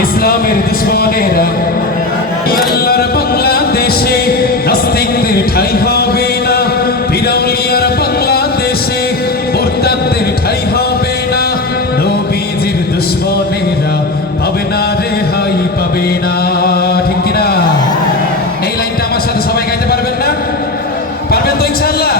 ইসলামের দুশ্মনেরা আল্লাহর বাংলাদেশে নাস্তিকদের ঠাঁই হবে না, বিরাউলিয়ার বাংলাদেশে মুরতাদদের ঠাঁই হবে না, নবীজির দুশ্মনেরা পাবে না রেহাই পাবে না। ঠিক কিনা? এই লাইনটা আমার সাথে সবাই গাইতে পারবেন না? পারবেন তো ইনশাআল্লাহ?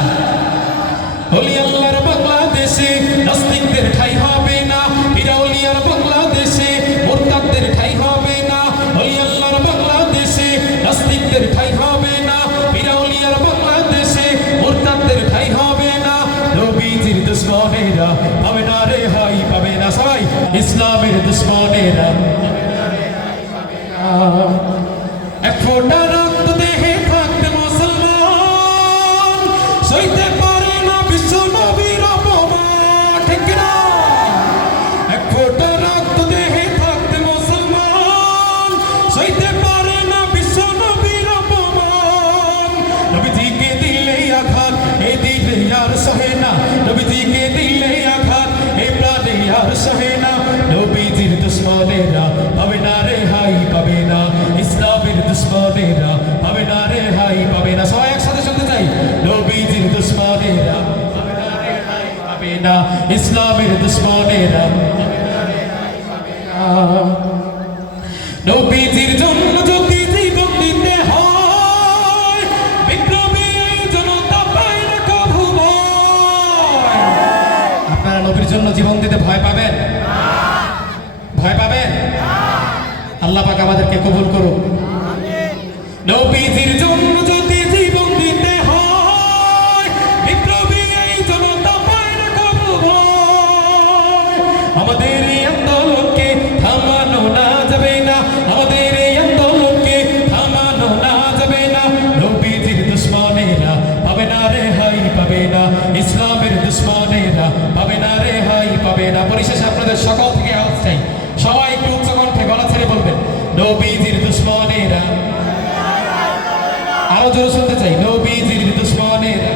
ওলি আল্লাহর বাংলাদেশে নাস্তিকদের ঠাঁই হবে না, বিরাউলিয়ার বাংলাদেশে মুরতাদদের ঠাঁই হবে না। ওলি আল্লাহর বাংলাদেশে নাস্তিকদের ঠাঁই হবে না, বিরাউলিয়ার বাংলাদেশে মুরতাদদের ঠাঁই হবে না, নবীজির দুশমনেরা পাবে না রেহাই পাবে না। সবাই ইসলামের দুশমনেরা এক ফোঁটা রক্ত দেহে থাকতে মুসলমান সইতে পারে না বিশ্ব নবীর অপমান। ঠিক না? এক ফোঁটা রক্ত দেহে থাকতে মুসলমান সইতে পারে না বিশ্ব নবীর অপমান। নবীজিকে দিলে আঘাত এ দিলে আর সহে না, নবীজিকে দিলে আঘাত এ প্রাণে আর সহে না, নবীজির দুশমনেরা পাবে না রেহাই পাবে না, ইসলামের দুশমনেরা পাবে না রেহাই পাবে না। সবাই একসাথে শুনতে চাই, নবীজির দুশমনেরা পাবে না রেহাই পাবে না, ইসলামের দুশমনেরা পাবে না রেহাই পাবে না। নবীজির জন্য যদি জীবন দিতে হয়, বিপ্লবী এই জনতা পায় না কভু ভয়। আপনারা নবীর জন্য জীবন দিতে ভয় পাবেন? ভয় পাবেন? আল্লাহ পাক আমাদেরকে কবুল করুন। নবীজির জন্য যদি জীবন দিতে হয়, বিপ্লবী এই জনতা পায় না কভু ভয়। আমাদের এই আন্দোলনকে থামানো না যাবে না, আমাদের এই আন্দোলনকে থামানো না যাবে না, নবীজির দুশমনেরা পাবে না রেহাই পাবে না, ইসলামের দুশমনেরা পাবে না রেহাই পাবে না। পরিশেষে আপনাদের সকল থেকে আওয়াজ চাই, সবাই একটু উচ্চ কণ্ঠে গলা ছেড়ে বলবেন, নবীজির দুশমনেরা। আরো জোরে শুনতে চাই, নবীজির দুশমনেরা,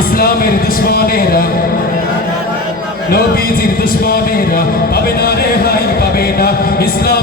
ইসলামের দুশমনেরা, নবীজির দুশমনেরা পাবে না রেহাই পাবে না, ইসলাম